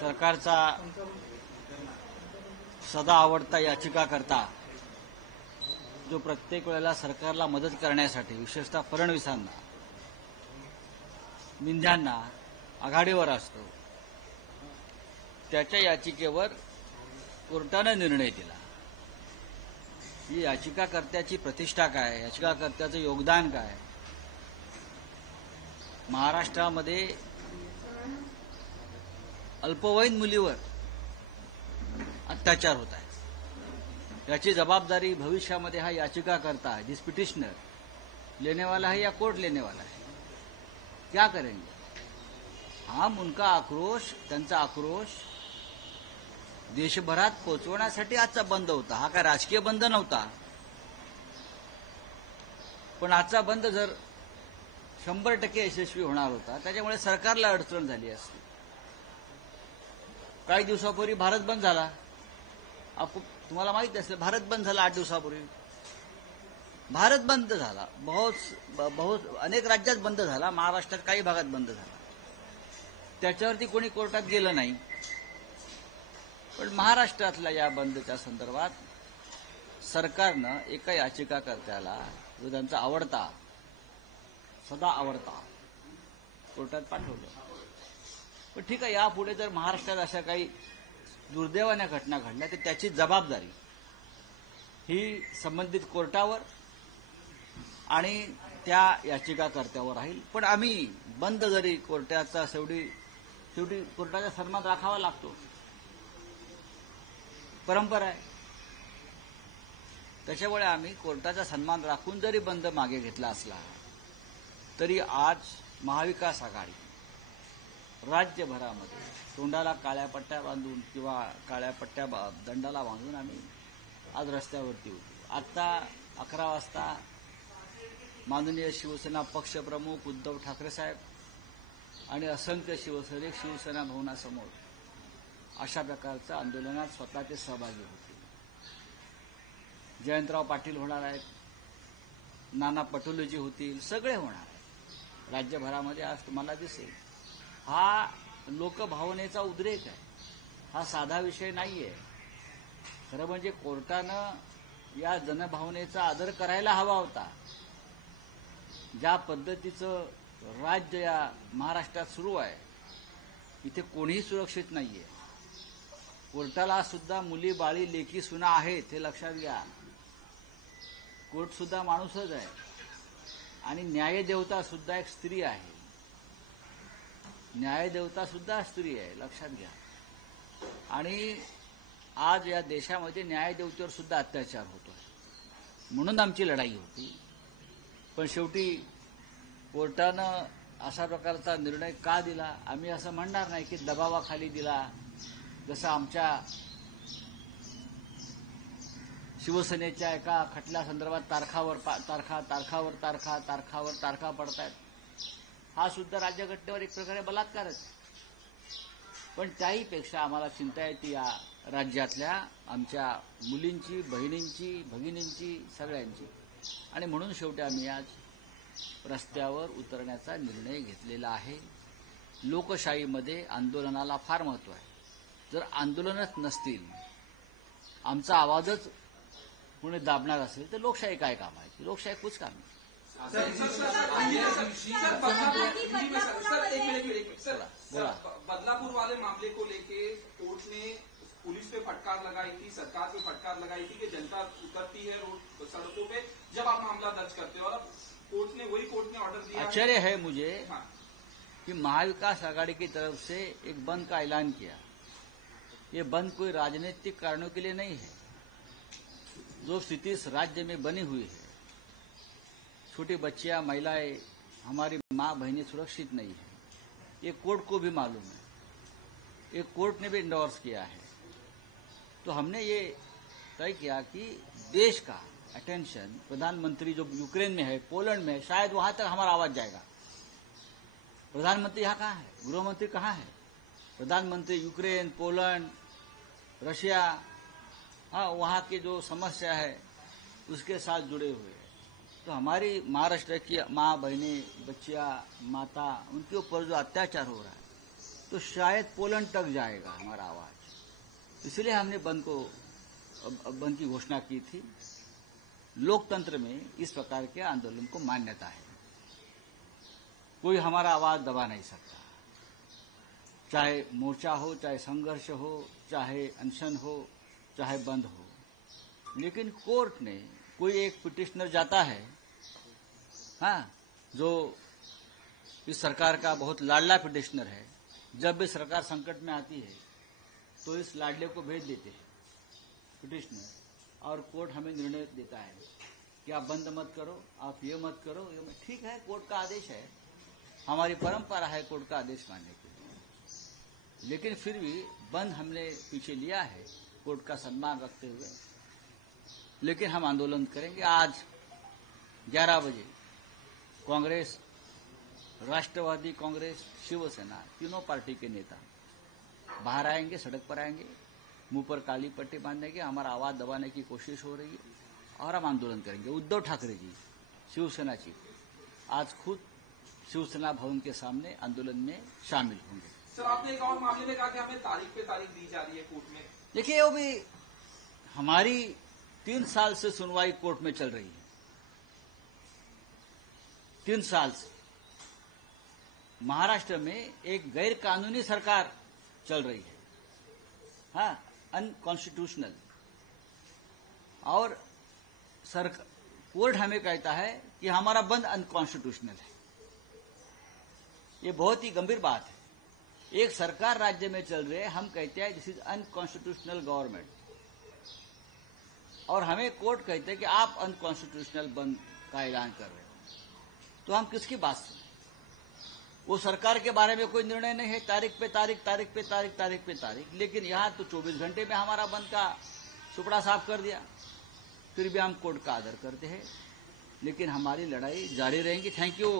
सरकारचा सदा आवडता याचिकाकर्ता जो प्रत्येक वेळेला सरकारला मदत करण्यासाठी विशेषतः फडणवीसांना विंध्यांना आघाडीवर असतो, त्याच्या याचिकेवर कोर्टानं निर्णय दिला. ही याचिकाकर्त्याची प्रतिष्ठा काय, याचिकाकर्त्याचं योगदान काय. महाराष्ट्रामध्ये अल्पवयीन मुलीवर अत्याचार होत आहे. याची जबाबदारी भविष्यामध्ये हा याचिकाकर्ता है, जिस पिटिशनर लेने वाला है या कोर्ट लेने वाला है, क्या करेंगे. हम उनका आक्रोश, त्यांचा आक्रोश देशभरात पोहोचवण्यासाठी आजचा बंद होता. हा काय राजकीय बंद नव्हता. पण आजचा बंद जर 100% यशस्वी होणार होता, त्याच्यामुळे सरकारला अडचण झाली असती. काही दिवसापूर्वी भारत बंद झाला. तुम्हाला माहित असेल, भारत बंद झाला 8 दिवसापूर्वी. भारत बंद झाला. बहुत अनेक राज्यात बंद झाला. महाराष्ट्रात काही भागात बंद झाला. त्याच्यावरती कोणी कोर्टात गेलं नाही. पण महाराष्ट्रातल्या या बंदच्या संदर्भात सरकारनं एका याचिकाकर्त्याला, जो त्यांचा आवडता, सदा आवडता, कोर्टात पाठवलं. पण ठीक आहे, यापुढे जर महाराष्ट्रात अशा काही दुर्दैवाच्या घटना घडल्या तर त्याची जबाबदारी ही संबंधित कोर्टावर आणि त्या याचिकाकर्त्यावर राहील. पण आम्ही बंद जरी कोर्टाचा शेवटी कोर्टाचा सन्मान राखावा लागतो, परंपरा आहे. त्याच्यामुळे आम्ही कोर्टाचा सन्मान राखून जरी बंद मागे घेतला असला तरी आज महाविकास आघाडी राज्यभरामध्ये तोंडाला काळ्या पट्ट्या बांधून किंवा काळ्या पट्ट्या दंडाला बांधून आम्ही आज रस्त्यावरती होतो. आता 11 वाजता माननीय शिवसेना पक्षप्रमुख उद्धव ठाकरे साहेब आणि असंख्य शिवसैनिक शिवसेना भवनासमोर अशा प्रकारचं आंदोलनात स्वतःचे सहभागी होतील. जयंतराव पाटील होणार आहेत, नाना पटोलेजी होतील, सगळे होणार आहेत. राज्यभरामध्ये आज तुम्हाला दिसेल. हा लोकभावनेचा उद्रेक आहे. हा साधा विषय नाहीये. खरं म्हणजे कोर्टानं या जनभावनेचा आदर करायला हवा होता. ज्या पद्धतीचं राज्य या महाराष्ट्रात सुरू आहे, इथे कोणीही सुरक्षित नाहीये. कोर्टाला सुद्धा मुली, बाळी, लेकी, सुना आहेत, हे लक्षात घ्या. कोर्ट सुद्धा माणूसच आहे आणि न्यायदेवता सुद्धा एक स्त्री आहे. न्यायदेवता सुद्धा स्त्री आहे, लक्षात घ्या. आणि आज या देशामध्ये न्यायदेवतेवर सुद्धा अत्याचार होतोय. म्हणून आमची लढाई होती. पण शेवटी कोर्टानं अशा प्रकारचा निर्णय का दिला, आम्ही असं म्हणणार नाही की दबावाखाली दिला. जसं आमच्या शिवसेनेच्या एका खटल्यासंदर्भात तारखावर तारखा पडतायत. हा सुद्धा राज्यघटनेवर एक प्रकारे बलात्कारच. पण त्याहीपेक्षा आम्हाला चिंता येते या राज्यातल्या आमच्या मुलींची, बहिणींची, भगिनींची, सगळ्यांची. आणि म्हणून शेवटी आम्ही आज रस्त्यावर उतरण्याचा निर्णय घेतलेला आहे. लोकशाहीमध्ये आंदोलनाला फार महत्त्व आहे. जर आंदोलनच नसतील, आमचा आवाजच कोणी दाबणार असेल तर लोकशाही काय काम आहे. लोकशाही कुछ काम आहे. बदलापुर वाले मामले को लेके कोर्ट ने पुलिस पे फटकार लगाई थी, सरकार पे फटकार लगाई थी कि जनता उतरती है रोड सड़कों पे जब आप मामला दर्ज करते हो. और कोर्ट ने ऑर्डर दिया. आश्चर्य है मुझे कि महाविकास आघाड़ी की तरफ से एक बंद का ऐलान किया. ये बंद कोई राजनीतिक कारणों के लिए नहीं है. जो स्थिति इस राज्य में बनी हुई है, छोटी बच्चियां, महिलाएं, हमारी मां बहनें सुरक्षित नहीं है, ये कोर्ट को भी मालूम है. ये कोर्ट ने भी इंडोर्स किया है. तो हमने ये तय किया कि देश का अटेंशन, प्रधानमंत्री जो यूक्रेन में है, पोलैंड में है, शायद वहां तक हमारा आवाज जाएगा. प्रधानमंत्री यहां कहां है, गृहमंत्री कहां है. प्रधानमंत्री यूक्रेन, पोलैंड, रशिया, हाँ, वहां की जो समस्या है उसके साथ जुड़े हुए हैं. तो हमारी महाराष्ट्र की माँ, बहनें, बच्चियां, माता, उनके ऊपर जो अत्याचार हो रहा है, तो शायद पोलैंड तक जाएगा हमारा आवाज। इसलिए हमने बंद की घोषणा की थी। लोकतंत्र में इस प्रकार के आंदोलन को मान्यता है, कोई हमारा आवाज दबा नहीं सकता, चाहे मोर्चा हो, चाहे संघर्ष हो, चाहे अनशन हो, चाहे बंद हो। लेकिन कोर्ट ने, कोई एक पिटिशनर जाता है, हाँ, जो इस सरकार का बहुत लाडला पिटिशनर है, जब भी सरकार संकट में आती है तो इस लाडले को भेज देते हैं पिटिशनर, और कोर्ट हमें निर्णय देता है कि आप बंद मत करो, आप ये मत करो, ये मत। ठीक है, कोर्ट का आदेश है, हमारी परंपरा है कोर्ट का आदेश मानने की, लेकिन फिर भी बंद हमने पीछे लिया है कोर्ट का सम्मान रखते हुए। लेकिन हम आंदोलन करेंगे। आज 11 बजे कांग्रेस, राष्ट्रवादी कांग्रेस, शिवसेना, तीनों पार्टी के नेता बाहर आएंगे, सड़क पर आएंगे, मुंह पर काली पट्टी बांधने के, हमारा आवाज दबाने की कोशिश हो रही है और हम आंदोलन करेंगे। उद्धव ठाकरे जी, शिवसेना चीफ, आज खुद शिवसेना भवन के सामने आंदोलन में शामिल होंगे। सर, आपने एक और मामले में कहा कि हमें तारीख पे तारीख दी जा रही है कोर्ट में। देखिए, वो भी हमारी 3 साल से सुनवाई कोर्ट में चल रही है, 3 साल से। महाराष्ट्र में एक गैर कानूनी सरकार चल रही है, हाँ, अनकॉन्स्टिट्यूशनल, और कोर्ट हमें कहता है कि हमारा बंद अनकॉन्स्टिट्यूशनल है। ये बहुत ही गंभीर बात है। एक सरकार राज्य में चल रही है, हम कहते हैं दिस इज अनकॉन्स्टिट्यूशनल गवर्नमेंट, और हमें कोर्ट कहते हैं कि आप अनकॉन्स्टिट्यूशनल बंद का ऐलान कर रहे हो। तो हम किसकी बात सुने? वो सरकार के बारे में कोई निर्णय नहीं है, तारीख पे तारीख, तारीख पे तारीख, तारीख पे तारीख। लेकिन यहां तो 24 घंटे में हमारा बंद का सुपड़ा साफ कर दिया। फिर भी हम कोर्ट का आदर करते हैं, लेकिन हमारी लड़ाई जारी रहेगी। Thank you.